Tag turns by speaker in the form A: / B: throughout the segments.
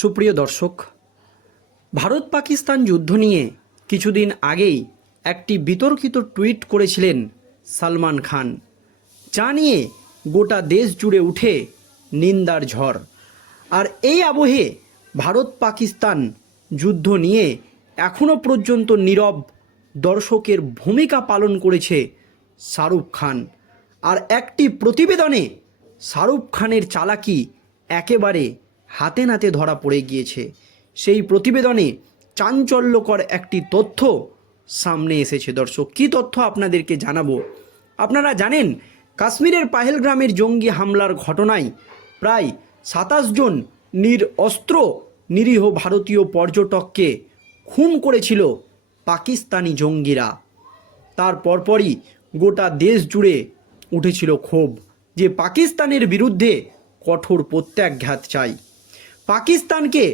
A: সুপ্রিয় দর্শক, ভারত পাকিস্তান যুদ্ধ নিয়ে কিছুদিন আগেই একটি বিতর্কিত টুইট করেছিলেন সালমান খান, যা নিয়ে গোটা দেশ জুড়ে উঠে নিন্দার ঝড়। আর এই আবহে ভারত পাকিস্তান যুদ্ধ নিয়ে এখনও পর্যন্ত নীরব দর্শকের ভূমিকা পালন করেছে শাহরুখ খান। আর একটি প্রতিবেদনে শাহরুখ খানের চালাকি একেবারে হাতে নাতে ধরা পড়ে গিয়েছে। সেই প্রতিবেদনে চাঞ্চল্যকর একটি তথ্য সামনে এসেছে। দর্শক, কী তথ্য আপনাদেরকে জানাব? আপনারা জানেন, কাশ্মীরের পাহেলগ্রামের জঙ্গি হামলার ঘটনায় প্রায় সাতাশ জন নির অস্ত্র নিরীহ ভারতীয় পর্যটককে খুন করেছিল পাকিস্তানি জঙ্গিরা। তার পরপরই গোটা দেশ জুড়ে উঠেছিল ক্ষোভ যে পাকিস্তানের বিরুদ্ধে কঠোর প্রত্যাঘাত চাই। পাকিস্তানকে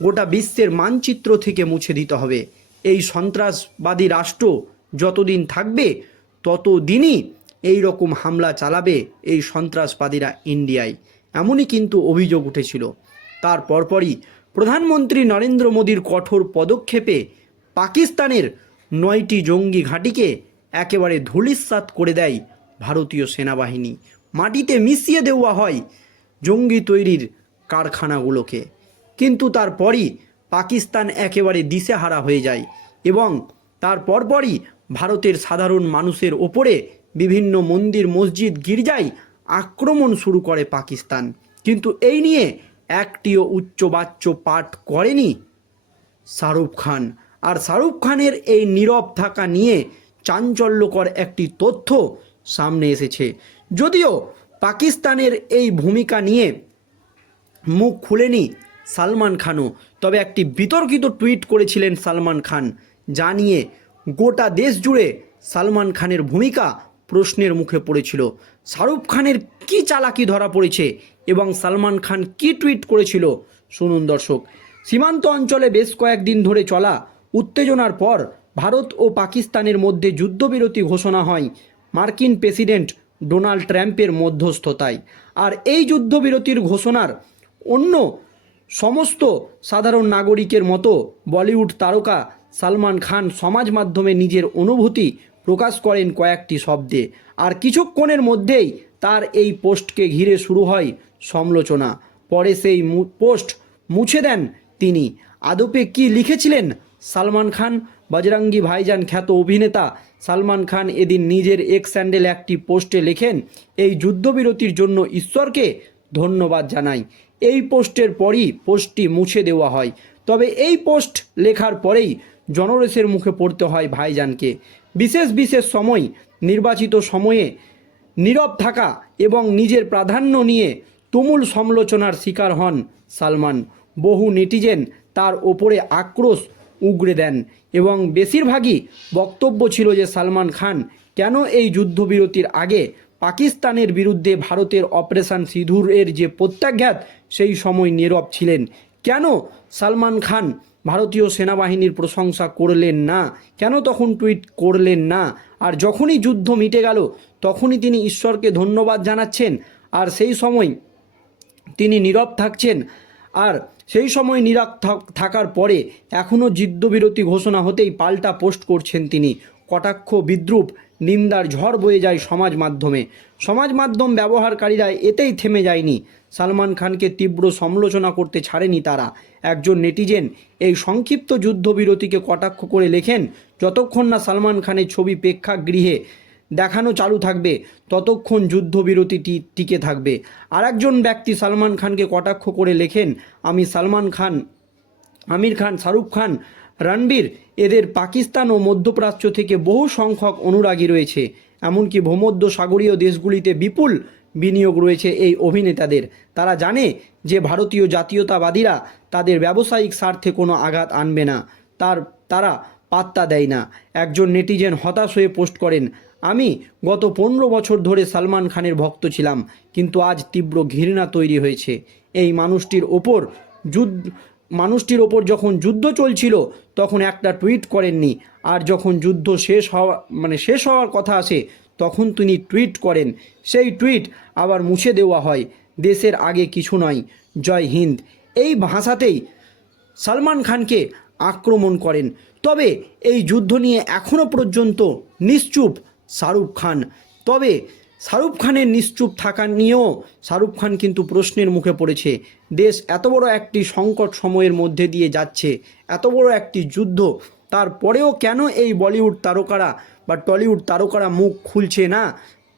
A: গোটা বিশ্বের মানচিত্র থেকে মুছে দিতে হবে। এই সন্ত্রাসবাদী রাষ্ট্র যতদিন থাকবে, ততদিনই এই রকম হামলা চালাবে এই সন্ত্রাসবাদীরা ইন্ডিয়ায়। এমনই কিন্তু অভিযোগ উঠেছিল। তার পরপরই প্রধানমন্ত্রী নরেন্দ্র মোদীর কঠোর পদক্ষেপে পাকিস্তানের নয়টি জঙ্গি ঘাঁটিকে একেবারে ধূলিসাৎ করে দেয় ভারতীয় সেনাবাহিনী। মাটিতে মিশিয়ে দেওয়া হয় জঙ্গি তৈরির কারখানাগুলোকে। কিন্তু তারপরই পাকিস্তান একেবারে দিশেহারা হয়ে যায় এবং তার পরপরই ভারতের সাধারণ মানুষের ওপরে বিভিন্ন মন্দির, মসজিদ, গির্জায় আক্রমণ শুরু করে পাকিস্তান। কিন্তু এই নিয়ে একটিও উচ্চবাচ্য পাঠ করেনি শাহরুখ খান। আর শাহরুখ খানের এই নীরব থাকা নিয়ে চাঞ্চল্যকর একটি তথ্য সামনে এসেছে। যদিও পাকিস্তানের এই ভূমিকা নিয়ে মুখ খুলেনি সালমান খানও। তবে একটি বিতর্কিত টুইট করেছিলেন সালমান খান যা নিয়ে গোটা দেশ জুড়ে সালমান খানের ভূমিকা প্রশ্নের মুখে পড়েছিল। শাহরুখ খানের কি চালাকি ধরা পড়েছে এবং সালমান খান কি টুইট করেছিল, শুনুন দর্শক। সীমান্ত অঞ্চলে বেশ কয়েকদিন ধরে চলা উত্তেজনার পর ভারত ও পাকিস্তানের মধ্যে যুদ্ধবিরতি ঘোষণা হয় মার্কিন প্রেসিডেন্ট ডোনাল্ড ট্রাম্পের মধ্যস্থতায়। আর এই যুদ্ধবিরতির ঘোষণার অন্য সমস্ত সাধারণ নাগরিকের মতো বলিউড তারকা সালমান খান সমাজ মাধ্যমে নিজের অনুভূতি প্রকাশ করেন কয়েকটি শব্দে। আর কিছুক্ষণের মধ্যেই তার এই পোস্টকে ঘিরে শুরু হয় সমালোচনা। পরে সেই পোস্ট মুছে দেন তিনি। আদপে কি লিখেছিলেন সালমান খান? বজরঙ্গি ভাইজান খ্যাত অভিনেতা সালমান খান এদিন নিজের এক্স স্যান্ডেল একটি পোস্টে লেখেন, এই যুদ্ধবিরতির জন্য ঈশ্বরকে ধন্যবাদ জানাই। এই পোস্টের পরই পোস্টটি মুছে দেওয়া হয়। তবে এই পোস্ট লেখার পরেই জনরসের মুখে পড়তে হয় ভাইজানকে। বিশেষ বিশেষ সময়, নির্বাচিত সময়ে নীরব থাকা এবং নিজের প্রাধান্য নিয়ে তুমুল সমালোচনার শিকার হন সালমান। বহু নেটিজেন তার ওপরে আক্রোশ উগড়ে দেন এবং বেশিরভাগই বক্তব্য ছিল যে সালমান খান, কেন এই যুদ্ধবিরতির আগে পাকিস্তানের বিরুদ্ধে ভারতের অপারেশন সিঁদুরের যে প্রত্যাঘাত, সেই সময় নীরব ছিলেন। কেন সালমান খান ভারতীয় সেনাবাহিনীর প্রশংসা করলেন না? কেন তখন টুইট করলেন না? আর যখনই যুদ্ধ মিটে গেল, তখনই তিনি ঈশ্বরকে ধন্যবাদ জানাচ্ছেন। আর সেই সময় তিনি নীরব থাকছেন। আর সেই সময় নীরব থাক- থাকার পরে এখনও যুদ্ধবিরতি ঘোষণা হতেই পাল্টা পোস্ট করছেন তিনি। কটাক্ষ বিদ্রুপ নিন্দার ঝড় বয়ে যায় সমাজ মাধ্যমে। সমাজ মাধ্যম ব্যবহারকারীরা এতেই থেমে যায়নি। সালমান খানকে তীব্র সমালোচনা করতে ছাড়েনি তারা। একজন নেটিজেন এই সংক্ষিপ্ত যুদ্ধবিরতিকে কটাক্ষ করে লেখেন, যতক্ষণ না সালমান খানের ছবি প্রেক্ষাগৃহে দেখানো চালু থাকবে, ততক্ষণ যুদ্ধবিরতিটি টিকে থাকবে। আর একজন ব্যক্তি সালমান খানকে কটাক্ষ করে লেখেন, আমি সালমান খান, আমির খান, শাহরুখ খান রণবীর, এদের পাকিস্তান ও মধ্যপ্রাচ্য থেকে বহু সংখ্যক অনুরাগী রয়েছে। এমনকি ভূমধ্য সাগরীয় দেশগুলিতে বিপুল বিনিয়োগ রয়েছে এই অভিনেতাদের। তারা জানে যে ভারতীয় জাতীয়তাবাদীরা তাদের ব্যবসায়িক স্বার্থে কোনো আঘাত আনবে না। তার, তারা পাত্তা দেয় না। একজন নেটিজেন হতাশ হয়ে পোস্ট করেন, আমি গত পনেরো বছর ধরে সালমান খানের ভক্ত ছিলাম, কিন্তু আজ তীব্র ঘৃণা তৈরি হয়েছে। এই মানুষটির ওপর যুদ্ধ মানুষটির ওপর যখন যুদ্ধ চলছিল, তখন একটা টুইট করেননি। আর যখন যুদ্ধ শেষ হওয়া মানে শেষ হওয়ার কথা আসে, তখন তিনি টুইট করেন। সেই টুইট আবার মুছে দেওয়া হয়। দেশের আগে কিছু নয়। জয় হিন্দ। এই ভাষাতেই সালমান খানকে আক্রমণ করেন। তবে এই যুদ্ধ নিয়ে এখনও পর্যন্ত নিশ্চুপ শাহরুখ খান। তবে শাহরুখ খানের নিশ্চুপ থাকা নিয়েও শাহরুখ খান কিন্তু প্রশ্নের মুখে পড়েছে। দেশ এত বড় একটি সংকট সময়ের মধ্যে দিয়ে যাচ্ছে, এত বড় একটি যুদ্ধ তারপরেও কেন এই বলিউড তারকারা বা টলিউড তারকারা মুখ খুলছে না?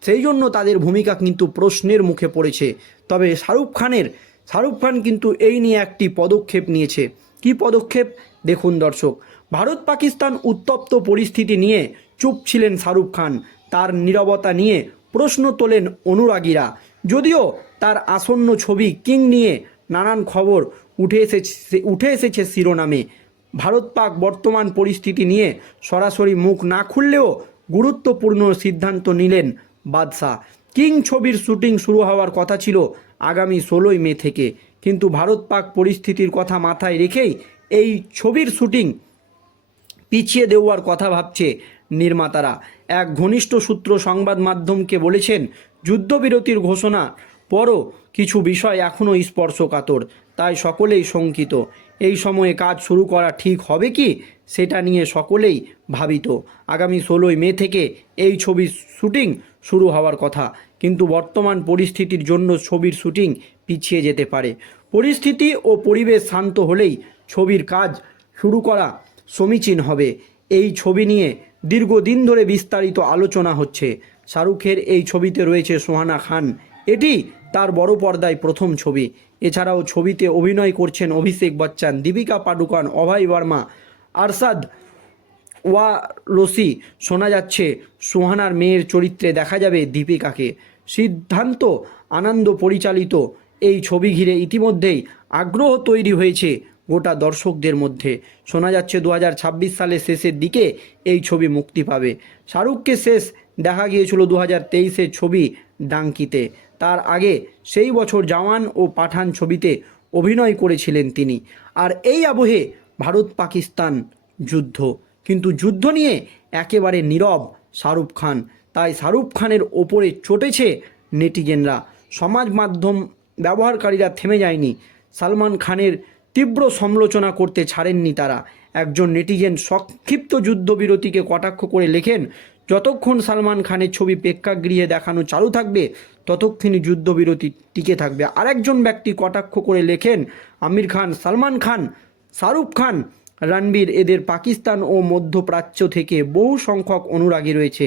A: সেই জন্য তাদের ভূমিকা কিন্তু প্রশ্নের মুখে পড়েছে। তবে শাহরুখ খানের, শাহরুখ খান কিন্তু এই নিয়ে একটি পদক্ষেপ নিয়েছে। কি পদক্ষেপ? দেখুন দর্শক, ভারত পাকিস্তান উত্তপ্ত পরিস্থিতি নিয়ে চুপ ছিলেন শাহরুখ খান। তার নীরবতা নিয়ে প্রশ্ন তোলেন অনুরাগীরা। যদিও তার আসন্ন ছবি কিং নিয়ে নানান খবর উঠে এসেছে উঠে এসেছে শিরোনামে। ভারত পাক বর্তমান পরিস্থিতি নিয়ে সরাসরি মুখ না খুললেও গুরুত্বপূর্ণ সিদ্ধান্ত নিলেন বাদশাহ। কিং ছবির শুটিং শুরু হওয়ার কথা ছিল আগামী ষোলোই মে থেকে। কিন্তু ভারত পাক পরিস্থিতির কথা মাথায় রেখেই এই ছবির শুটিং পিছিয়ে দেওয়ার কথা ভাবছে নির্মাতারা। এক ঘনিষ্ঠ সূত্র সংবাদ মাধ্যমকে বলেছেন, যুদ্ধবিরতির ঘোষণা পরও কিছু বিষয় এখনও স্পর্শকাতর, তাই সকলেই শঙ্কিত। এই সময়ে কাজ শুরু করা ঠিক হবে কি, সেটা নিয়ে সকলেই ভাবিত। আগামী ষোলোই মে থেকে এই ছবির শুটিং শুরু হওয়ার কথা, কিন্তু বর্তমান পরিস্থিতির জন্য ছবির শুটিং পিছিয়ে যেতে পারে। পরিস্থিতি ও পরিবেশ শান্ত হলেই ছবির কাজ শুরু করা সমীচীন হবে। এই ছবি নিয়ে দীর্ঘদিন ধরে বিস্তারিত আলোচনা হচ্ছে। শাহরুখের এই ছবিতে রয়েছে সোহানা খান। এটি তার বড় পর্দায় প্রথম ছবি। এছাড়াও ছবিতে অভিনয় করছেন অভিষেক বচ্চন, দীপিকা পাডুকোন, অভয় বর্মা, আরশাদ ওয়ারসি শোনা যাচ্ছে, সোহানার মেয়ের চরিত্রে দেখা যাবে দীপিকাকে। সিদ্ধান্ত আনন্দ পরিচালিত এই ছবি ঘিরে ইতিমধ্যেই আগ্রহ তৈরি হয়েছে গোটা দর্শকদের মধ্যে। শোনা যাচ্ছে দু হাজার ছাব্বিশ সালের শেষের দিকে এই ছবি মুক্তি পাবে। শাহরুখকে শেষ দেখা গিয়েছিল দু হাজার ছবি ডাঙ্কিতে। তার আগে সেই বছর জওয়ান ও পাঠান ছবিতে অভিনয় করেছিলেন তিনি। আর এই আবহে ভারত পাকিস্তান যুদ্ধ। কিন্তু যুদ্ধ নিয়ে একেবারে নীরব শাহরুখ খান। তাই শাহরুখ খানের ওপরে চটেছে নেটিজেনরা। সমাজ মাধ্যম ব্যবহারকারীরা থেমে যায়নি। সালমান খানের তীব্র সমালোচনা করতে ছাড়েননি তারা। একজন নেটিজেন সংক্ষিপ্ত যুদ্ধবিরতিকে কটাক্ষ করে লেখেন, যতক্ষণ সালমান খানের ছবি প্রেক্ষাগৃহে দেখানো চালু থাকবে ততক্ষণই যুদ্ধবিরতি টিকে থাকবে। আরেকজন ব্যক্তি কটাক্ষ করে লেখেন, আমির খান, সালমান খান, শাহরুখ খান, রণবীর এদের পাকিস্তান ও মধ্যপ্রাচ্য থেকে বহু সংখ্যক অনুরাগী রয়েছে।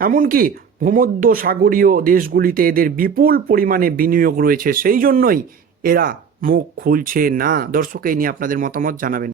A: এমনকি ভূমধ্য সাগরীয় দেশগুলিতে এদের বিপুল পরিমাণে বিনিয়োগ রয়েছে। সেই জন্যই এরা মুখ খুলছে না দর্শক এই নিয়ে আপনাদের মতামত জানাবেন।